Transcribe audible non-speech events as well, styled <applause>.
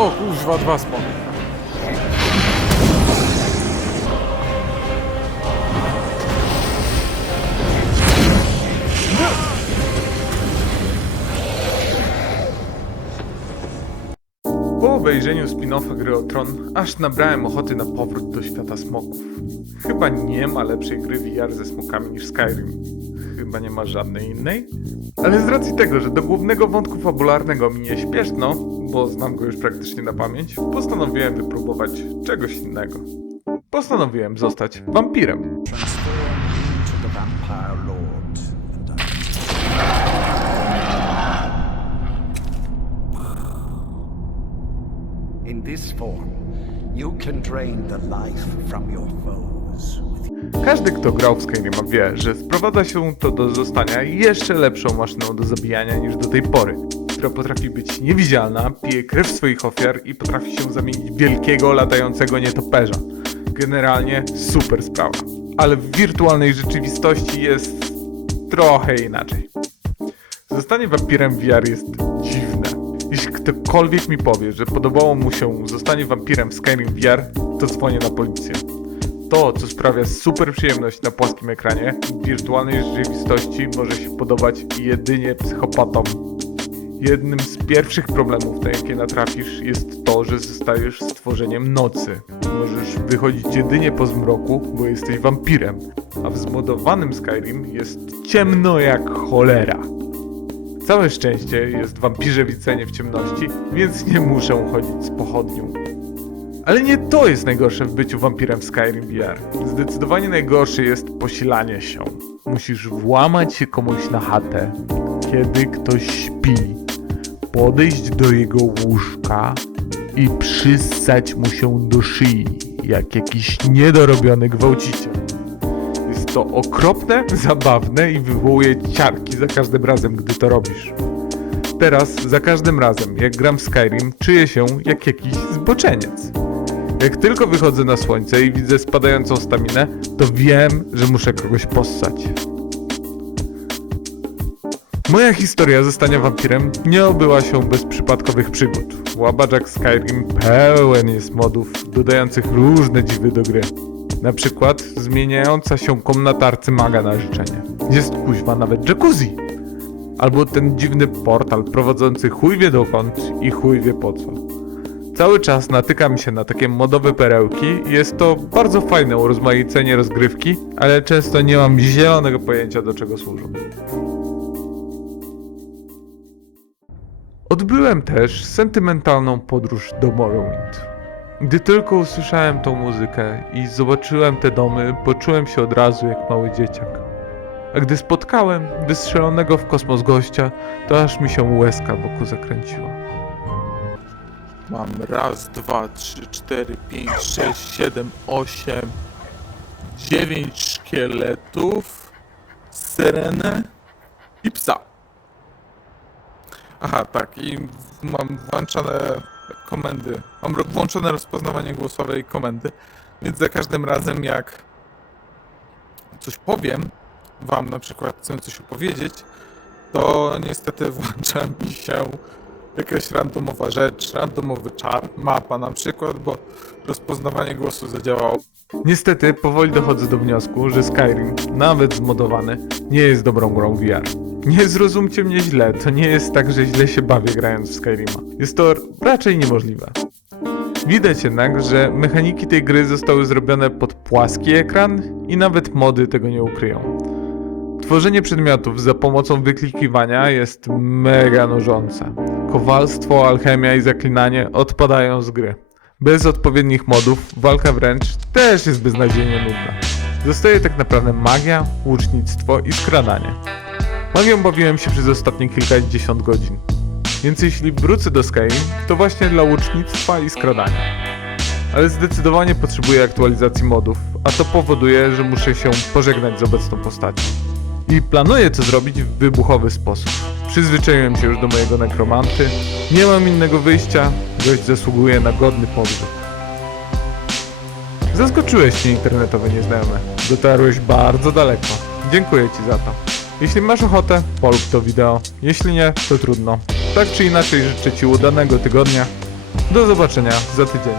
O kuźwa, dwa smoki. Po obejrzeniu spin-offa gry o Tron, aż nabrałem ochoty na powrót do świata smoków. Chyba nie ma lepszej gry VR ze smokami niż Skyrim. Chyba nie ma żadnej innej. Ale z racji tego, że do głównego wątku fabularnego mi nie śpieszno, bo znam go już praktycznie na pamięć, postanowiłem wypróbować czegoś innego. Postanowiłem zostać wampirem. transform into the vampire lord. And I... In this form, you can drain the life from your foes with Każdy, kto grał w Skyrima wie, że sprowadza się to do zostania jeszcze lepszą maszyną do zabijania niż do tej pory, która potrafi być niewidzialna, pije krew swoich ofiar i potrafi się zamienić w wielkiego, latającego nietoperza. Generalnie super sprawa. Ale w wirtualnej rzeczywistości jest trochę inaczej. Zostanie wampirem VR jest dziwne. Jeśli ktokolwiek mi powie, że podobało mu się zostanie wampirem w Skyrim VR, to dzwonię na policję. To, co sprawia super przyjemność na płaskim ekranie, w wirtualnej rzeczywistości może się podobać jedynie psychopatom. Jednym z pierwszych problemów, na jakie natrafisz, jest to, że zostajesz stworzeniem nocy. Możesz wychodzić jedynie po zmroku, bo jesteś wampirem, a w zmodowanym Skyrim jest ciemno jak cholera. Całe szczęście jest wampirze widzenie w ciemności, więc nie muszę chodzić z pochodnią. Ale nie to jest najgorsze w byciu wampirem w Skyrim VR. Zdecydowanie najgorsze jest posilanie się. Musisz włamać się komuś na chatę, kiedy ktoś śpi, podejść do jego łóżka i przyssać mu się do szyi, jak jakiś niedorobiony gwałciciel. Jest to okropne, zabawne i wywołuje ciarki za każdym razem, gdy to robisz. Teraz, za każdym razem, jak gram w Skyrim, czuję się jak jakiś zboczeniec. Jak tylko wychodzę na słońce i widzę spadającą staminę, to wiem, że muszę kogoś possać. Moja historia zostania wampirem nie obyła się bez przypadkowych przygód. Łabaczak Skyrim pełen jest modów dodających różne dziwy do gry. Na przykład zmieniająca się komnata arcymaga na życzenie. Jest kuźwa nawet jacuzzi. Albo ten dziwny portal prowadzący chuj wie dokąd i chuj wie po co. Cały czas natykam się na takie modowe perełki jest to bardzo fajne urozmaicenie rozgrywki, ale często nie mam zielonego pojęcia do czego służą. Odbyłem też sentymentalną podróż do Morrowind. Gdy tylko usłyszałem tą muzykę i zobaczyłem te domy, poczułem się od razu jak mały dzieciak. A gdy spotkałem wystrzelonego w kosmos gościa, to aż mi się łezka wokół zakręciła. Mam raz, dwa, trzy, cztery, pięć, sześć, siedem, osiem, dziewięć szkieletów, syrenę i psa. Aha, tak, i mam włączone komendy. Mam włączone rozpoznawanie głosowe i komendy, więc za każdym razem jak coś powiem, wam na przykład chcę coś opowiedzieć, to niestety <laughs> włącza mi się jakaś randomowa rzecz, randomowy czar, mapa na przykład, bo rozpoznawanie głosu zadziałało. Niestety powoli dochodzę do wniosku, że Skyrim, nawet zmodowany, nie jest dobrą grą VR. Nie zrozumcie mnie źle, to nie jest tak, że źle się bawię grając w Skyrima. Jest to raczej niemożliwe. Widać jednak, że mechaniki tej gry zostały zrobione pod płaski ekran i nawet mody tego nie ukryją. Tworzenie przedmiotów za pomocą wyklikiwania jest mega nużące. Kowalstwo, alchemia i zaklinanie odpadają z gry. Bez odpowiednich modów walka wręcz też jest beznadziejnie nudna. Zostaje tak naprawdę magia, łucznictwo i skradanie. Magią bawiłem się przez ostatnie kilkadziesiąt godzin. Więc jeśli wrócę do Skyrim, to właśnie dla łucznictwa i skradania. Ale zdecydowanie potrzebuję aktualizacji modów, a to powoduje, że muszę się pożegnać z obecną postacią. I planuję to zrobić w wybuchowy sposób. Przyzwyczaiłem się już do mojego nekromanty, nie mam innego wyjścia, gość zasługuje na godny pogrzeb. Zaskoczyłeś mnie internetowy nieznajomy. Dotarłeś bardzo daleko. Dziękuję Ci za to. Jeśli masz ochotę, polub to wideo. Jeśli nie, to trudno. Tak czy inaczej życzę Ci udanego tygodnia. Do zobaczenia za tydzień.